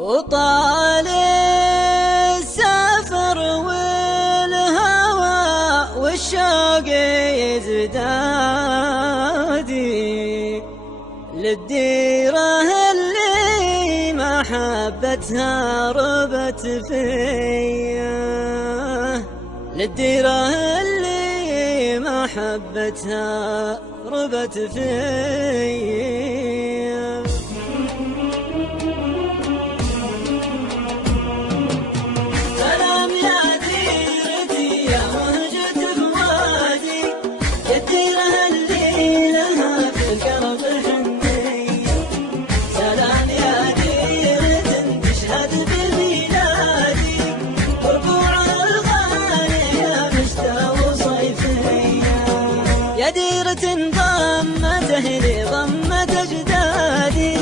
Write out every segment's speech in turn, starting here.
وطال السفر والهوى والشوق يزدادي للديرة اللي محبتها ربت فيا، للديرة اللي محبتها ربت فيا. سلام يا ديرتي يا مهجة فؤادي، يا الديرة اللي لها في القلب حنية. سلام يا ديرة تشهد بميلادي، وربوع الغالية مشتاق وصيفية. يا ديرة ضمت أهلي ضمت أجدادي،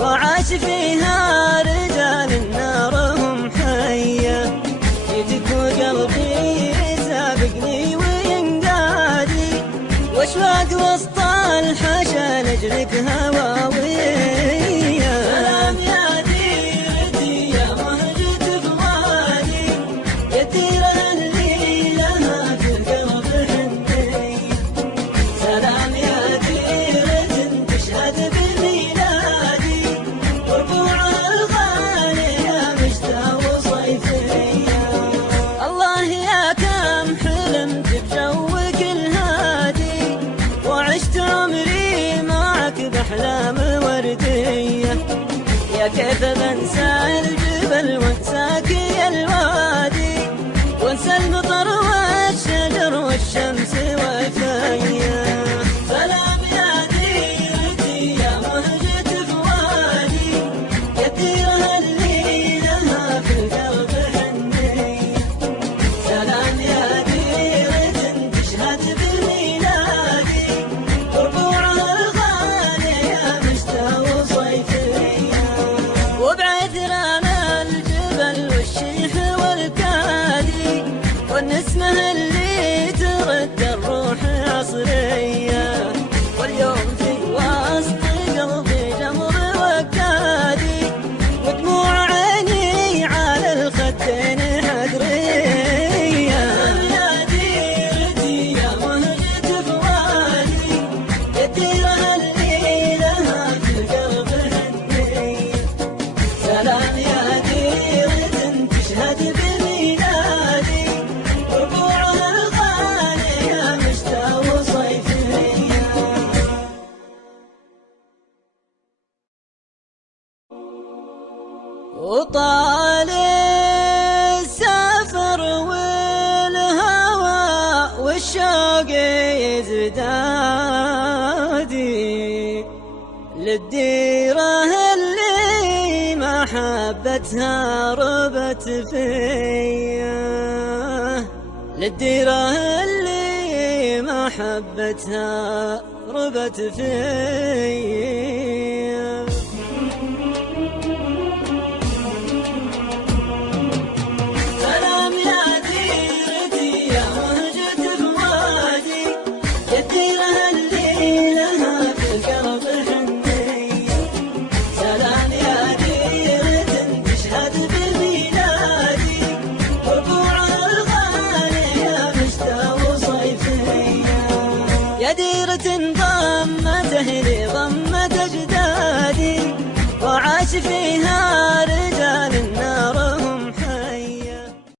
وعاش فيها رجال نارهم حية. جيتك وقلبي يسابقني وينقادي، واشواق وسط الحشا لجلك هواوية. سلام يا ديرتي يا مهجة فؤادي، يا الديرة اللي لها في القلب حنية. سلام يا ديرة تشهد بميلادي، وربوع الغالية مشتاق وصيفية. الله يا كم حلمت بجوك الهادي، وعشت عمري معك بأحلام وردية. يا كيف بنسى الجبل وانساك يا الوادي، وانسى المطر والشجر والشمس وفيا. سلام يا ديرتي يا مهجة فؤادي، يا الديرة اللي لها في القلب حنية. سلام يا ديرة تشهد بميلادي، وربوع الغالية مشتاق وصيفية. وبعثرنا الجبل والشيح والكادي، والنسمة اللي ترد الروح عصرية. واليوم في وسط قلبي جمر وكادي، ودموع عيني على الخدين حدرية. يا ديرتي يا مهجة فؤادي، يا الديرة اللي لها في القلب حنية. سلام يا ديرة تشهد بميلادي، وربوع الغالية مشتاق وصيفية. وطال السفر والهوى والشوق يزدادي للديرة اللي محبتها ربت فيا، للديرة اللي محبتها ربت فيا. سلام يا ديرتي يا مهجة فؤادي، يا الديرة اللي لها في القلب حنية. سلام يا ديرة تشهد بميلادي، وربوع الغالية مشتاق وصيفية. يا ديرة ضمت أهلي ضمت أجدادي، وعاش فيها